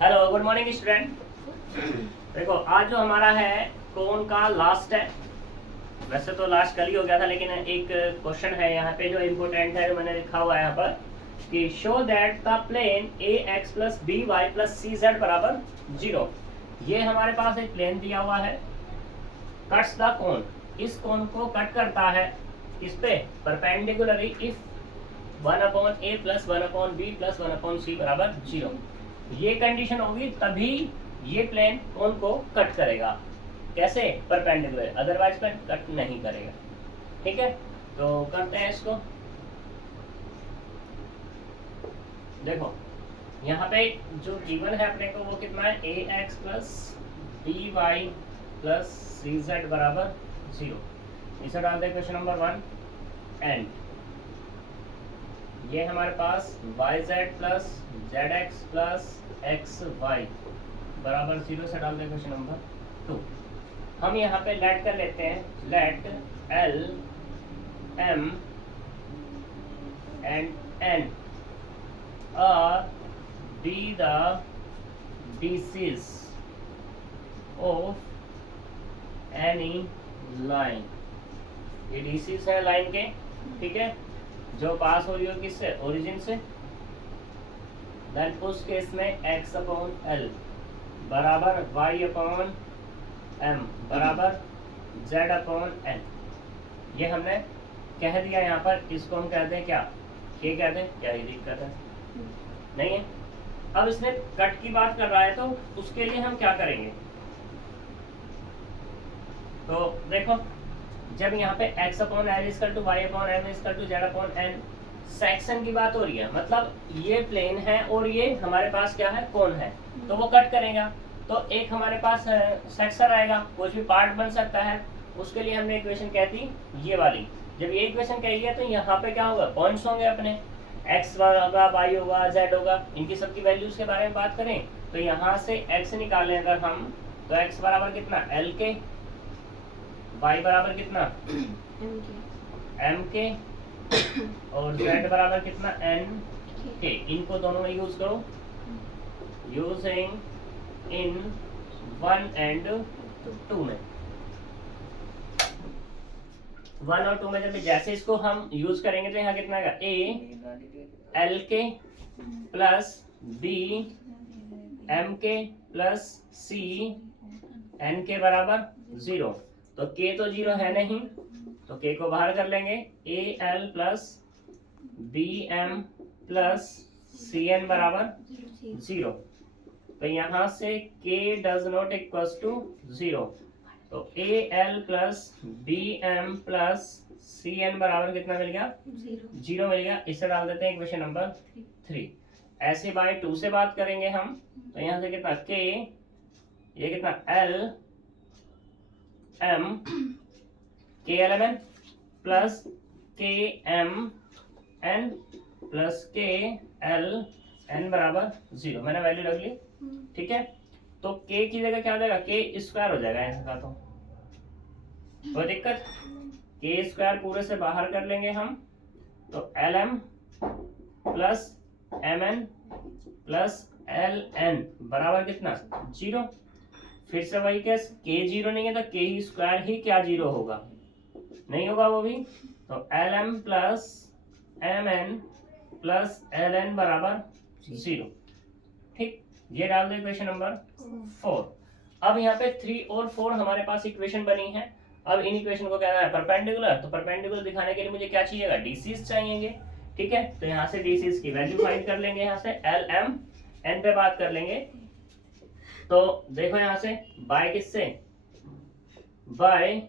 Hello good morning student. देखो आज जो हमारा है कोन का लास्ट है। वैसे तो लास्ट कल ही हो गया था, लेकिन एक क्वेश्चन है यहाँ पे जो इम्पोर्टेंट है, मैंने लिखा हुआ है यहाँ पर कि show that the plane a x plus B Y plus C Z बराबर 0। ये हमारे पास एक प्लेन दिया हुआ है, कट्स द कोन, इस कोन को कट करता है इस पे perpendicularly if 1/a plus 1/b plus 1/c बराबर 0। ये कंडीशन होगी तभी ये प्लेन कोन को कट करेगा। कैसे? परपेंडिकुलर, अदरवाइज प्लेन कट नहीं करेगा। ठीक है, तो करते हैं इसको। देखो यहाँ पे जो गिवन है अपने को वो कितना है, A x plus B Y plus C Z बराबर 0। इसे डालते हैं क्वेश्चन नंबर 1 एंड ये हमारे पास Y Z plus Z X plus X Y बराबर 0 से डालते हैं क्वेश्चन नंबर 2। हम यहाँ पे लेट कर लेते हैं, let l m and n are be the basis of any line. ये बेसिस है लाइन के, ठीक है, जो पास हो रही हो किससे, ओरिजिन से। देन उस केस में x अपॉन एल बराबर y अपॉन m बराबर z अपॉन n। ये हमने कह दिया यहाँ पर। इसको हम कहते हैं क्या, ये कहते हैं क्या, ये दिक्कत है नहीं है। अब इसने कट की बात कर रहा है तो उसके लिए हम क्या करेंगे, तो देखो जब यहाँ पे x upon l equal to y upon m equal to z upon n section की बात हो रही है, मतलब ये प्लेन है और ये हमारे पास क्या है, कोन है, तो वो कट करेगा। तो एक हमारे पास सेक्शन आएगा, कुछ भी पार्ट बन सकता है, उसके लिए हमने इक्वेशन कहती ये वाली। जब ये इक्वेशन कही है तो यहाँ पे क्या होगा, पॉइंट्स होंगे अपने, x होगा, y होगा, z होगा, इनकी सबकी वैल्यूज के बारे में बात करें तो यहाँ से x निकालें अगर हम, तो x बराबर कितना, l के, y बराबर कितना, m के, और z बराबर कितना, n के। इनको दोनों में यूज करो, यूजिंग इन 1 एंड 2 में। 1 और 2 में जब जैसे इसको हम यूज करेंगे तो यहाँ कितना आएगा, a l के प्लस b m के प्लस c n के बराबर 0। तो k तो 0 है नहीं, तो k को बाहर कर लेंगे, a l plus b m plus c n बराबर 0। तो यहाँ से k does not equals to 0, तो a l plus b m plus c n बराबर कितना मिल गया, 0 मिल गया। इसे डाल देते हैं इक्वेशन नंबर 3। ऐसे बाय 2 से बात करेंगे हम, तो यहाँ से कितना k, ये कितना l m के एल एम एन प्लस के एम एन प्लस के एल एन बराबर 0। मैंने वैल्यू रख ली, ठीक है। तो k की जगह क्या हो जाएगा, k स्क्वायर हो जाएगा ऐसा, तो कोई दिक्कत, k स्क्वायर पूरे से बाहर कर लेंगे हम, तो l m plus M N plus l n बराबर कितना, 0। फिर से वही केस, k 0 नहीं है तो k ही स्क्वायर ही क्या 0 होगा, नहीं होगा वो भी। तो l m plus M N plus l n बराबर 0, ठीक। ये डाल दो इक्वेशन नंबर 4। अब यहाँ पे 3 और 4 हमारे पास इक्वेशन बनी है। अब इन इक्वेशन को कहना है परपेंडिकुलर, तो परपेंडिकुलर दिखाने के लिए मुझे क्या चाहिएगा, डीसीज चाहिए, ठीक है। तो यहाँ से डीसीज की वैल्यू फाइंड कर लेंगे, यहाँ से एल एम एन पे बात कर लेंगे। तो देखो यहाँ से बाय किससे, बाय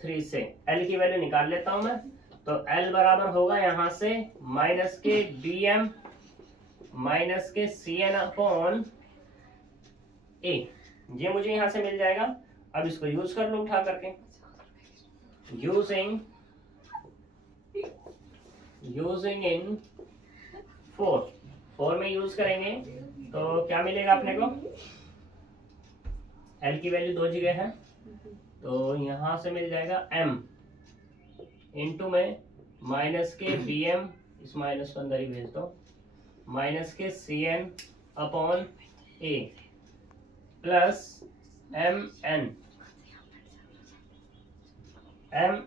3 से L की वैल्यू निकाल लेता हूं मैं, तो L बराबर होगा यहाँ से माइनस के बी एम माइनस के सी एन अपॉन ए। ये मुझे यहाँ से मिल जाएगा। अब इसको यूज कर लो उठा करके, यूजिंग इन 4 में यूज करेंगे तो क्या मिलेगा अपने को, L की वैल्यू 2 जगह है, तो यहाँ से मिल जाएगा m इंटू में माइनस के बी एम, इस माइनस को अंदर ही भेज दो, माइनस के C N upon A plus M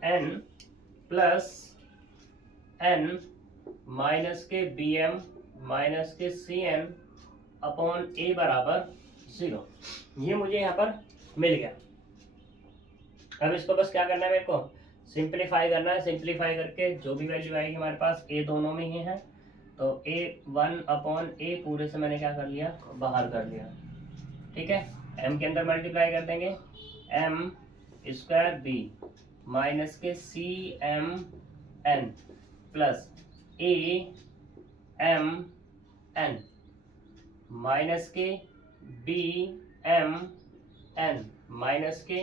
N plus N minus के बी एम माइनस के सी एन अपॉन ए बराबर 0। ये मुझे यहाँ पर मिल गया। अब इसको बस क्या करना है, मेरे को सिंप्लीफाई करना है। सिंप्लीफाई करके जो भी वैल्यू आएगी हमारे पास, ए दोनों में ही है, तो ए 1 अपॉन ए पूरे से मैंने क्या कर लिया, बाहर कर लिया। ठीक है, एम के अंदर मल्टीप्लाई कर देंगे, एम स्क्वायर बी माइनस के c m N plus a m n minus के B m n minus k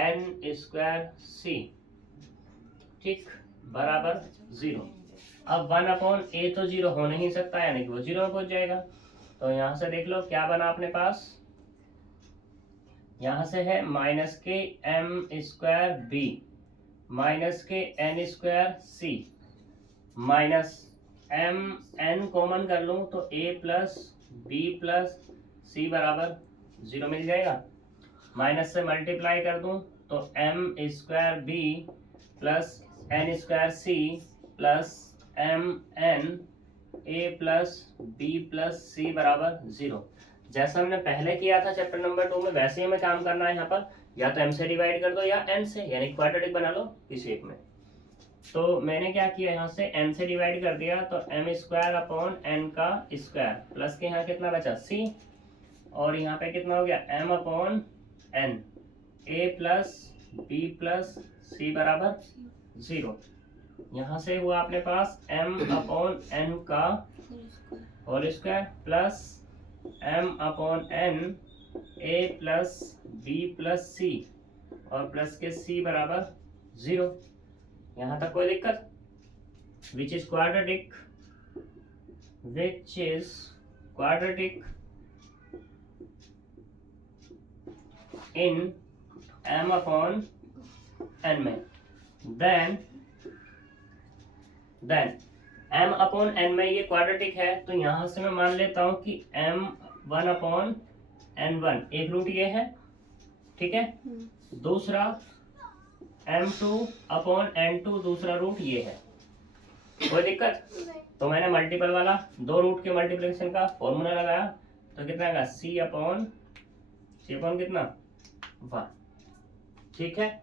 n square c, ठीक, बराबर 0। अब 1 अपॉन ए तो 0 हो नहीं सकता, यानी कि वो 0 में पहुंच जाएगा। तो यहाँ से देख लो क्या बना अपने पास, यहाँ से है माइनस के M square b minus k n square सी माइनस एम एन कॉमन कर लूँ तो ए प्लस बी प्लस सी बराबर 0 मिल जाएगा। माइनस से मल्टीप्लाई कर दूं तो M square B plus N square C plus M N A plus B plus C बराबर 0। जैसा हमने पहले किया था चैप्टर नंबर 2 में, वैसे ही हमें काम करना है। यहाँ पर या तो एम से डिवाइड कर दो या एन से, यानी क्वाड्रेटिक बना लो इस एक में। तो मैंने क्या किया, यहाँ से एन से डिवाइड कर दिया तो एम स्क्वायर अपॉन एन का स्क्वायर प्लस के यहाँ कितना बचा सी, और यहाँ पे कितना हो गया M upon N A plus B plus C बराबर 0। यहाँ से हुआ अपने पास एम अपॉन एन का whole square plus M upon N A plus B plus C और प्लस के सी बराबर 0। यहाँ तक कोई दिक्कत? Which is quadratic in m upon n में, देन m अपॉन n में ये क्वाड्रेटिक है, तो यहाँ से मैं मान लेता हूँ कि m1 अपॉन n1 एक रूट ये है, ठीक है, दूसरा m2 अपॉन n2 दूसरा रूट ये है। कोई दिक्कत? तो मैंने मल्टीपल वाला 2 रूट के मल्टीप्लिकेशन का फॉर्मूला लगाया, तो कितना आएगा c अपॉन कितना 1। ठीक है,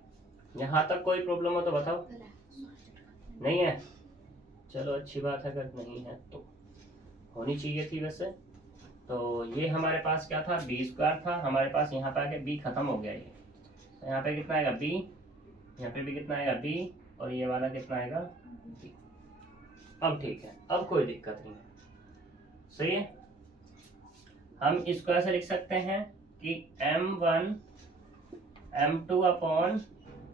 यहाँ तक कोई प्रॉब्लम हो तो बताओ। नहीं है, चलो अच्छी बात है, अगर नहीं है तो होनी चाहिए थी वैसे। तो ये हमारे पास क्या था, बी स्क्वायर था हमारे पास, यहाँ पे आके बी खत्म हो गया। ये तो यहाँ पे कितना आएगा बी, यहाँ पे भी कितना आएगा बी, और ये वाला कितना आएगा बी। अब ठीक है, अब कोई दिक्कत नहीं है, सही है। हम इसको ऐसे लिख सकते हैं कि m1 m2 अपॉन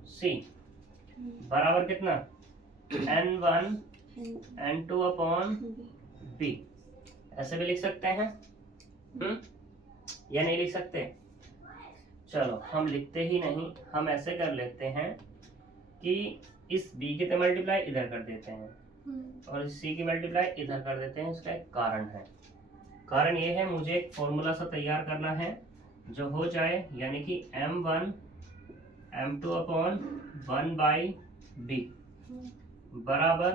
सी बराबर कितना n1 n2 अपॉन बी, ऐसे भी लिख सकते हैं या नहीं लिख सकते? चलो हम लिखते ही नहीं, हम ऐसे कर लेते हैं कि इस b की मल्टीप्लाई इधर कर देते हैं और इस c की मल्टीप्लाई इधर कर देते हैं। इसका एक कारण है, कारण ये है मुझे एक फॉर्मूला सा तैयार करना है जो हो जाए, यानी कि m1 m2 upon 1 by B बराबर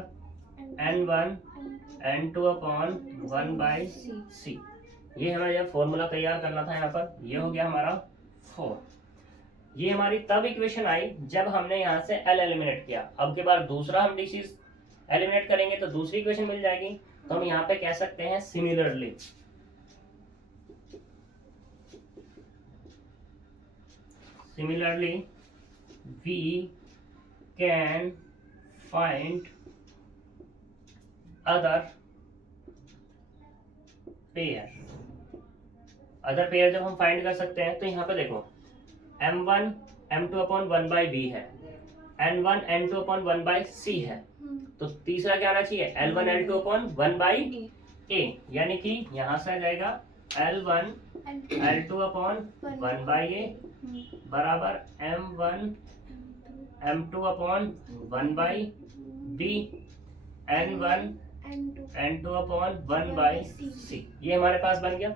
n1 n2 upon 1 by C. ये हमें यह फॉर्मूला तैयार करना था यहाँ पर। ये हो गया हमारा 4। ये हमारी तब इक्वेशन आई जब हमने यहाँ से l एलिमिनेट किया। अब के बाद दूसरा हम डिसीज एलिमिनेट करेंगे तो दूसरी इक्वेशन मिल जाएगी। तो हम यहाँ पे कह सकते हैं similarly, we can find other pair जब हम फाइंड कर सकते हैं तो यहाँ पे देखो m1 m2 upon 1 by B है, n1 n2 अपॉन 1 बाई सी है, तो तीसरा क्या आना चाहिए l1 l2 अपॉन 1 बाई ए, यानी कि यहाँ से आ जाएगा l1 l2 अपॉन 1 बाई ए बराबर m1 m2 upon 1 by B n1 N2 upon 1 by C. ये हमारे पास बन गया।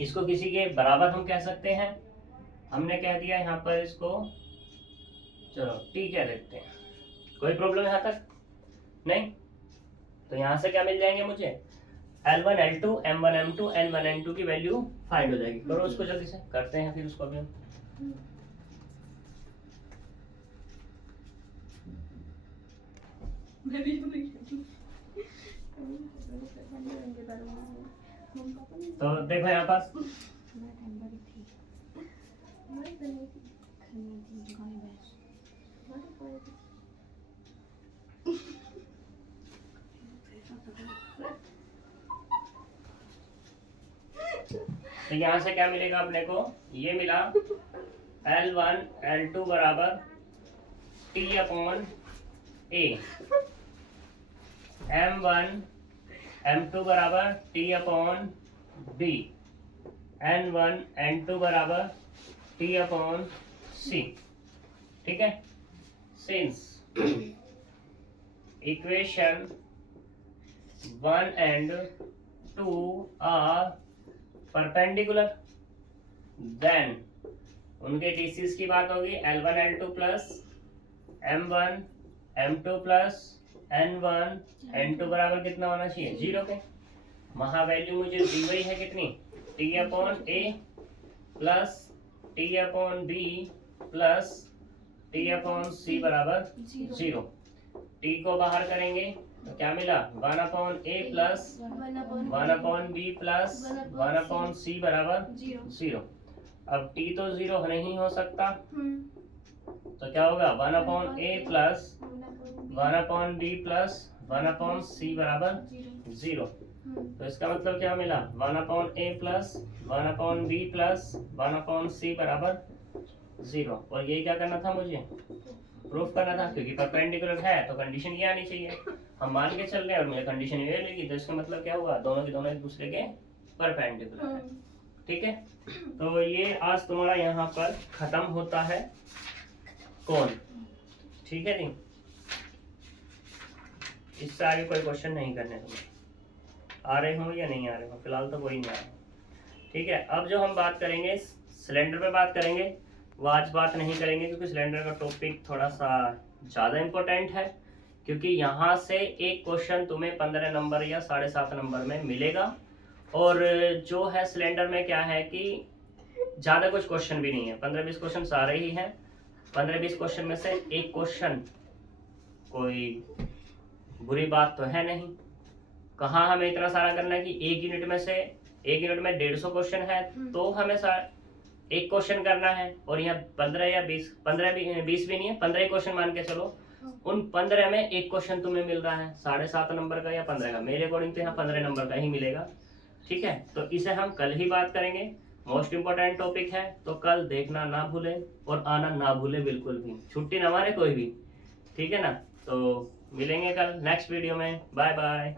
इसको किसी के बराबर हम कह सकते हैं, हमने कह दिया यहाँ पर इसको, चलो T कह देते हैं। कोई प्रॉब्लम यहाँ तक नहीं? तो यहाँ से क्या मिल जाएंगे मुझे, L1 L2 M1 M2 N1 N2 की वैल्यू फाइंड हो जाएगी। करो उसको जल्दी से, करते हैं फिर उसको भी हम। तो देखो यहाँ पास तो यहाँ से क्या मिलेगा अपने को, ये मिला L1 L2 बराबर T upon A, M1 M2 बराबर T upon B, N1 N2 बराबर T अपॉन C। ठीक है, since equation 1 and 2 are perpendicular, then उनके डिसिस की बात होगी L1 L2 plus M1 M2 plus N1 N2 बराबर कितना होना चाहिए, 0 के। वहाँ वैल्यू मुझे दी गई है कितनी, T upon A plus T upon B plus T upon C बराबर 0। T को बाहर करेंगे तो क्या मिला, 1 upon A plus 1 upon B plus 1 upon C बराबर 0। अब T तो 0 नहीं हो सकता, तो क्या होगा, 1 upon A plus 1 upon B plus 1 upon C बराबर 0। तो इसका मतलब क्या मिला, 1 upon A plus 1 upon B plus 1 upon C बराबर 0। और ये क्या करना था, मुझे प्रूफ करना था, क्योंकि परपेंडिकुलर है तो कंडीशन ये आनी चाहिए। हम मान के चल रहे हैं और मुझे कंडीशन ये लेगी, तो इसका मतलब क्या हुआ, दोनों के दोनों एक दूसरे के परपेंडिकुलर है। ठीक है, तो ये आज तुम्हारा यहाँ पर खत्म होता है कौन। ठीक है जी, इससे आगे कोई क्वेश्चन नहीं करने तुम्हें, आ रहे हो या नहीं आ रहे हो, फिलहाल तो कोई नहीं आ रहा। ठीक है, अब जो हम बात करेंगे सिलेंडर पे बात करेंगे, वो आज बात नहीं करेंगे क्योंकि सिलेंडर का टॉपिक थोड़ा सा ज़्यादा इम्पोर्टेंट है, क्योंकि यहाँ से एक क्वेश्चन तुम्हें 15 नंबर या 7.5 नंबर में मिलेगा। और जो है सिलेंडर में क्या है कि ज़्यादा कुछ क्वेश्चन भी नहीं है, 15-20 क्वेश्चन सारे ही हैं। 15-20 क्वेश्चन में से एक क्वेश्चन कोई बुरी बात तो है नहीं। कहाँ हमें इतना सारा करना है कि एक यूनिट में 150 क्वेश्चन है, तो हमें एक क्वेश्चन करना है। और यहाँ 15 या 20 भी नहीं है, 15 क्वेश्चन मान के चलो, उन 15 में एक क्वेश्चन तुम्हें मिल रहा है 7.5 नंबर का या 15 का। मेरे अकॉर्डिंग तो यहाँ 15 नंबर का ही मिलेगा। ठीक है, तो इसे हम कल ही बात करेंगे, मोस्ट इम्पोर्टेंट टॉपिक है, तो कल देखना ना भूले और आना ना भूले, बिल्कुल भी छुट्टी ना मारे कोई भी। ठीक है ना, तो मिलेंगे कल नेक्स्ट वीडियो में। Bye bye.